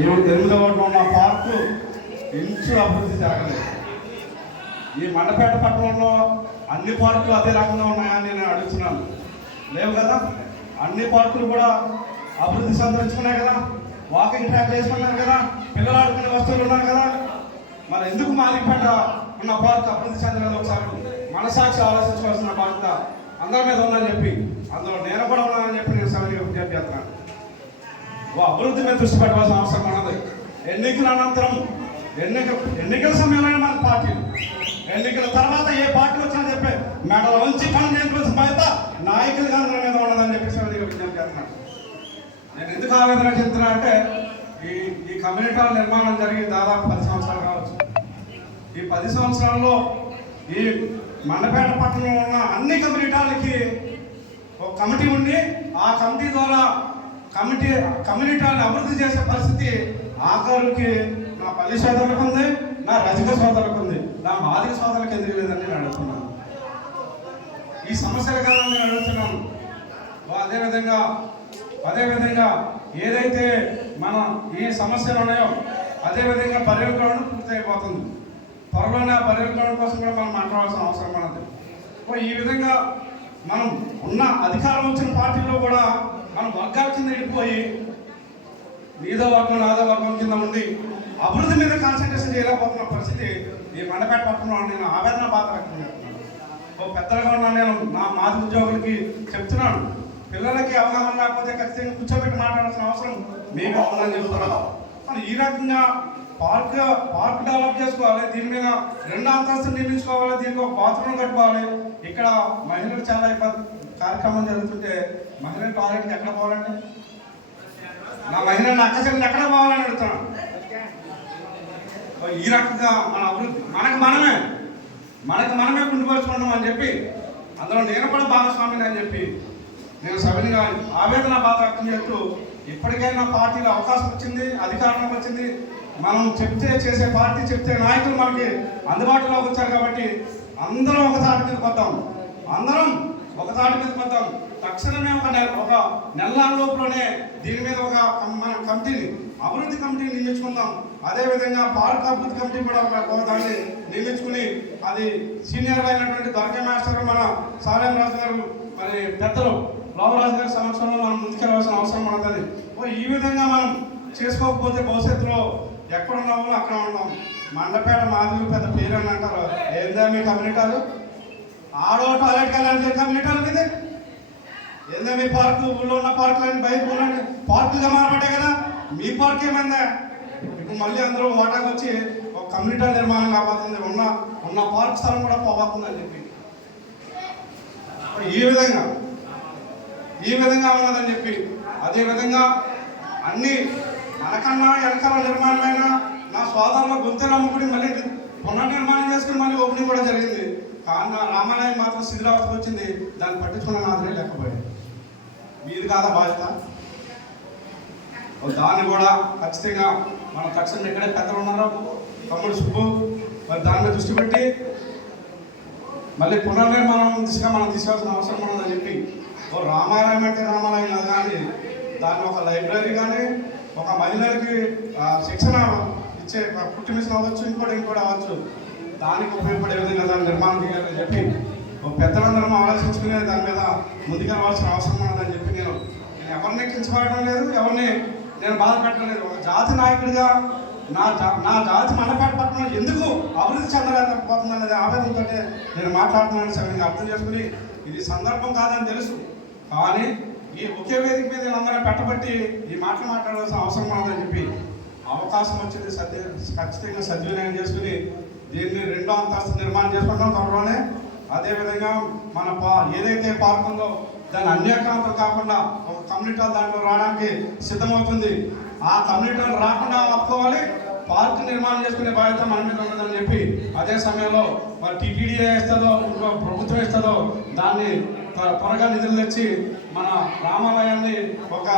ఎనిమిదో వార్డులో ఉన్న పార్కు ఇంచు అభివృద్ధి జరగలేదు. ఈ మండపేట పట్టణంలో అన్ని పార్కులు అదే రకంగా ఉన్నాయని నేను అడుగుతున్నాను. లేవు కదా, అన్ని పార్కులు కూడా అభివృద్ధి సంతరించుకున్నాయి కదా, వాకింగ్ ట్రాక్ వేసుకున్నారు కదా, పిల్లలు ఆడుకునే వస్తువులు ఉన్నారు కదా. మరి ఎందుకు మాదిపేట ఉన్న పార్క్ అభివృద్ధి చెందలేదు? ఒకసారి మనసాక్షి ఆలోచించవలసిన బాధ్యత అందరి మీద ఉందని చెప్పి, అందులో నేను కూడా ఉన్నానని చెప్పి నేను సభ్యులుగా విజ్ఞప్తి చేస్తున్నాను. అభివృద్ధి మీద దృష్టి పెట్టవలసిన అవసరం ఉన్నది. ఎన్నికల అనంతరం ఎన్నికల సమయంలోనే మన పార్టీలు, ఎన్నికల తర్వాత ఏ పార్టీ వచ్చినా చెప్పే మెడల ఉంచి పని చేయవలసిన బాధ్యత నాయకులుగా అందరి మీద ఉన్నదని చెప్పి సభ్యులుగా విజ్ఞప్తి చేస్తున్నాను. నేను ఎందుకు ఆవేదన చెందుతున్నా అంటే, ఈ కమ్యూనిటీ హాల్ నిర్మాణం జరిగి దాదాపు 10 సంవత్సరాలు కావచ్చు. ఈ 10 సంవత్సరాల్లో ఈ మండపేట పట్టణంలో ఉన్న అన్ని కమ్యూనిటీ హాల్కి ఒక కమిటీ ఉండి, ఆ కమిటీ ద్వారా కమ్యూనిటీ హాల్ని అభివృద్ధి చేసే పరిస్థితి ఆఖరికి నా పల్లి సోదరులకు ఉంది, నా రజక సోదరులకు ఉంది, నా మాదిక సోదరులకు ఎందుకు లేదని నేను అడుగుతున్నాను. ఈ సమస్యలు కదా నేను అడుగుతున్నాను. అదేవిధంగా ఏదైతే మన ఈ సమస్యలు ఉన్నాయో అదేవిధంగా పర్యటన పూర్తి అయిపోతుంది. త్వరలోనే ఆ పర్యటన కోసం కూడా మనం మాట్లాడాల్సిన అవసరం ఉన్నది. ఈ విధంగా మనం ఉన్న అధికారం వచ్చిన పార్టీలో కూడా మనం వర్గాల కింద వెళ్ళిపోయి నీదో వర్గం నాదో వర్గం కింద ఉండి అభివృద్ధి మీద కాన్సన్ట్రేషన్ చేయలేకపోతున్న పరిస్థితి ఈ మండపేట పట్టణంలో నేను ఆవేదన బాధ వ్యక్తం చేస్తున్నాను. పెద్దలుగా ఉన్నా నేను నా మాది ఉద్యోగులకి చెప్తున్నాను, పిల్లలకి అవగాహన లేకపోతే ఖచ్చితంగా కూర్చోబెట్టి మాట్లాడాల్సిన అవసరం మేము ఉందని చెప్తున్నాను. ఈ రకంగా పార్క్ డెవలప్ చేసుకోవాలి, దీని మీద 2 అంతస్తులు నిర్మించుకోవాలి, దీనికి ఒక బాత్రూమ్ కట్టుకోవాలి. ఇక్కడ మహిళలు చాలా ఇబ్బంది కార్యక్రమం జరుగుతుంటే మహిళలు టాయిలెట్కి ఎక్కడ పోవాలండి? నా మహిళలు అక్క చెల్లెలు ఎక్కడ పోవాలని అడుగుతున్నాను. ఈ రకంగా మన అభివృద్ధి మనకు మనమే కుంటుపరుచుకున్నాం అని చెప్పి, అందులో నేను కూడా భాగస్వామిని అని చెప్పి నేను సభ్యునిగా ఆవేదన బాధ వ్యక్తం చేస్తూ, ఇప్పటికైనా పార్టీలో అవకాశం వచ్చింది, అధికారంలోకి వచ్చింది, మనం చెప్తే చేసే పార్టీ చెప్తే నాయకులు మనకి అందుబాటులోకి వచ్చారు కాబట్టి అందరం ఒక తాటి మీదకి వద్దాం. తక్షణమే ఒక నెల లోపులోనే దీని మీద మన అభివృద్ధి కమిటీని నియమించుకుందాం. అదేవిధంగా పార్క్ అభివృద్ధి కమిటీ కూడా ఒక దాన్ని నియమించుకుని, అది సీనియర్ అయినటువంటి దొరకే మాస్టర్ మన సాలెం రాజు గారు, మరి పెద్దలు లోవరాజు గారి సమక్షంలో మనం ముందుకెళ్ళవలసిన అవసరం ఉన్నది. ఈ విధంగా మనం చేసుకోకపోతే భవిష్యత్తులో ఎక్కడున్నామో అక్కడ ఉన్నాం. మండపేట మాదిరి పెద్ద పేరు అని అంటారు. ఏందా మీ కమ్యూనిటీలు? ఆడో టాయిలెట్కి వెళ్ళాలి కమ్యూనిటీలు మీద ఏందా? మీ పార్కు ఊళ్ళో ఉన్న పార్కులని బయట పార్కులుగా మారబడ్డాయి కదా, మీ పార్క్ ఏమైందా? ఇప్పుడు మళ్ళీ అందరూ ఓటాకి వచ్చి ఒక కమ్యూనిటీ నిర్మాణం కాబోతుంది, ఉన్న పార్క్ స్థలం కూడా పోబోతుంది అని చెప్పి ఈ విధంగా ఉన్నదని చెప్పి, అదేవిధంగా అన్ని మనకన్నా వెనకాల నిర్మాణమైన నా సోదరుల గుంతె నమ్ముకుని మళ్ళీ పునర్నిర్మాణం చేసుకుని మళ్ళీ ఓపెనింగ్ కూడా జరిగింది. కానీ నా రామాలయం మాత్రం శిథిలావస్థకు వచ్చింది. దాన్ని పట్టించుకున్న నాదే లేకపోయింది. మీది కాదా బాధ్యత? దాన్ని కూడా ఖచ్చితంగా మన తక్షణం ఎక్కడే పెద్దలు ఉన్నారో తమ్ముడు సుబ్బు, మరి దాని మీద దృష్టి పెట్టి మళ్ళీ పునర్నిర్మాణం దిశగా మనం తీసుకోవాల్సిన అవసరం ఉన్నదని చెప్పి, రామాలయం అంటే రామాలయం కాదు, కానీ దాన్ని ఒక లైబ్రరీ కానీ ఒక మహిళలకి శిక్షణ ఇచ్చే పుట్టి మిషన్ అవ్వచ్చు, ఇంకోటి అవ్వచ్చు, దానికి ఉపయోగపడే విధంగా దాన్ని నిర్మాణం చేయాలని చెప్పి పెద్దలందరం ఆలోచించుకునే దాని మీద ముందుకెళ్ళవలసిన అవసరం ఉన్నదని చెప్పి నేను ఎవరిని కించపడడం లేదు, ఎవరిని నేను బాధ పెట్టడం లేదు. ఒక జాతి నాయకుడిగా నా జాతి మండపేట పట్టణం ఎందుకు అభివృద్ధి చెందలేకపోతుంది అనేది ఆవేదనతో నేను మాట్లాడుతున్నాను. సరిగ్గా అర్థం చేసుకుని, ఇది సందర్భం కాదని తెలుసు, కానీ ఈ ఒకే వేదిక మీద అందరం పెట్టబట్టి ఈ మాటలు మాట్లాడాల్సిన అవసరం ఉన్నదని చెప్పి అవకాశం వచ్చింది ఖచ్చితంగా సద్వినియోగం చేసుకుని దీన్ని 2వ అంతస్తు నిర్మాణం చేసుకుంటాం త్వరలోనే. అదేవిధంగా మన ఏదైతే పార్క్ ఉందో దాన్ని అన్యాక్రాంతం కాకుండా ఒక కమ్యూనిటీ దాంట్లో రావడానికి సిద్ధమవుతుంది. ఆ కమ్యూనిటీ రాకుండా ఆపుకోవాలి, పార్క్ నిర్మాణం చేసుకునే బాధ్యత మన మీద ఉన్నదని చెప్పి, అదే సమయంలో మరి టీటీడీ ఇస్తుందో ఇంకో ప్రభుత్వం ఇస్తుందో దాన్ని త్వరగా నిధులు తెచ్చి మన రామాలయాన్ని ఒక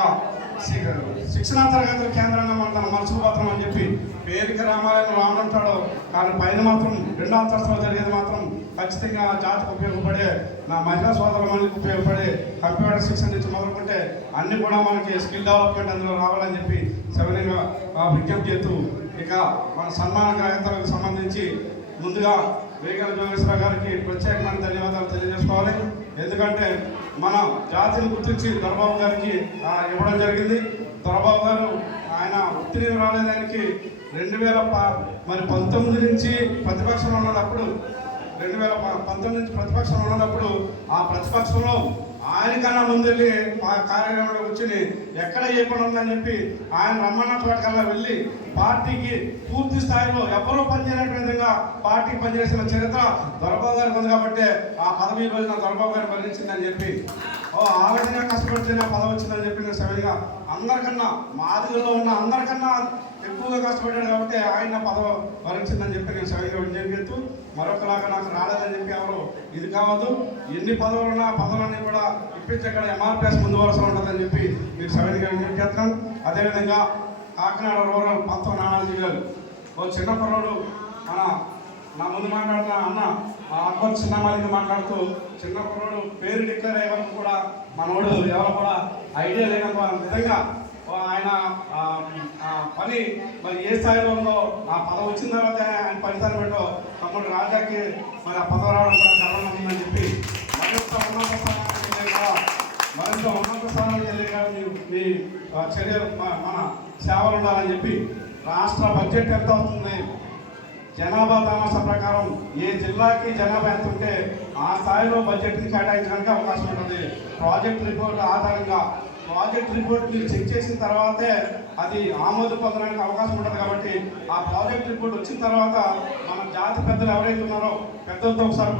శిక్షణా తరగతుల కేంద్రంగా మనం మలుచుకుపోతాం అని చెప్పి, పేరుకి రామాలయం రాముడు అంటాడు, కానీ పైన మాత్రం 2వ అంతస్తులో జరిగేది మాత్రం ఖచ్చితంగా జాతికి ఉపయోగపడే నా మహిళా సోదరులకు ఉపయోగపడే కంప్యూటర్ శిక్షణ నుంచి మొదలుకుంటే అన్ని కూడా మనకి స్కిల్ డెవలప్మెంట్ అందులో రావాలని చెప్పి సవినయంగా విజ్ఞప్తి చేస్తూ ఇక మన సన్మాన గ్రహీతలకు సంబంధించి ముందుగా వేగల జోగేశ్వర గారికి ప్రత్యేకమైన ధన్యవాదాలు తెలియజేసుకోవాలి. ఎందుకంటే మన జాతిని గుర్తించి దొరబాబు గారికి ఇవ్వడం జరిగింది. దొరబాబు గారు ఆయన ఉత్తీర్ణం రాలేదానికి 2019 నుంచి ప్రతిపక్షంలో ఉన్నప్పుడు 2019 నుంచి ప్రతిపక్షంలో ఉన్నప్పుడు ఆ ప్రతిపక్షంలో ఆయనకన్నా ముందెళ్ళి కార్యాలయంలో కూర్చుని ఎక్కడ ఏ పని ఉందని చెప్పి ఆయన రమ్మన్న చోటకల్లా వెళ్ళి పార్టీకి పూర్తి స్థాయిలో ఎవరూ పనిచేయనటువంటి విధంగా పార్టీకి పనిచేసిన చరిత్ర దొరబాబు గారికి ఉంది కాబట్టి ఆ పదవి రోజున దొరబాబు గారు భరించిందని చెప్పి ఆ విధంగా కష్టపడితేనే పదవి వచ్చిందని చెప్పి నేను సరిగా అందరికన్నా మాదిరిలో ఉన్న అందరికన్నా ఎక్కువగా కష్టపడ్డాడు కాబట్టి ఆయన పదవి భరించిందని చెప్పి నేను సరిగా విజ్ఞప్తి. మరొకలాగా నాకు రాలేదని చెప్పి ఎవరు ఇది కావద్దు. ఎన్ని పదవులున్నా పదవులన్నీ కూడా ఇప్పించక్కడ ఎంఆర్పిఎస్ ముందు వరుసలో ఉంటుందని చెప్పి మీరు సవిధిగా విజ్ఞప్తి చేస్తున్నాను. అదేవిధంగా కాకినాడ రూరల్ 19 గారు ఓ చిన్న కుర్రోడు నా ముందు మాట్లాడుతున్న అన్న అక్బర్ చిన్నమాలికి మాట్లాడుతూ చిన్న కుర్రోడు పేరు డిక్లేర్ అయ్యే వరకు కూడా మనోడు ఎవరు కూడా ఐడియా లేనంత విధంగా ఆయన పని మరి ఏ స్థాయిలో ఉందో ఆ పదవి వచ్చిన తర్వాత ఆయన ఫలితాలు పెట్టో తమ్ముడు రాజాకి మరి ఆ పదవి రావడం కూడా గర్వంగా ఉందని చెప్పి మరింత ఉన్నత స్థానానికి వెళ్ళి మీ చర్యలు మన సేవలు ఉండాలని చెప్పి రాష్ట్ర బడ్జెట్ ఎంత అవుతుంది జనాభా దామాస ప్రకారం ఏ జిల్లాకి జనాభా ఎంత ఉంటే ఆ స్థాయిలో బడ్జెట్ని కేటాయించడానికి అవకాశం ఉంటుంది. ప్రాజెక్ట్ రిపోర్ట్ ఆధారంగా ప్రాజెక్ట్ రిపోర్ట్ మీరు చెక్ చేసిన తర్వాతే అది ఆమోదం పొందడానికి అవకాశం ఉంటుంది. కాబట్టి ఆ ప్రాజెక్ట్ రిపోర్ట్ వచ్చిన తర్వాత మన జాతి పెద్దలు ఎవరైతే ఉన్నారో పెద్దలతో ఒకసారి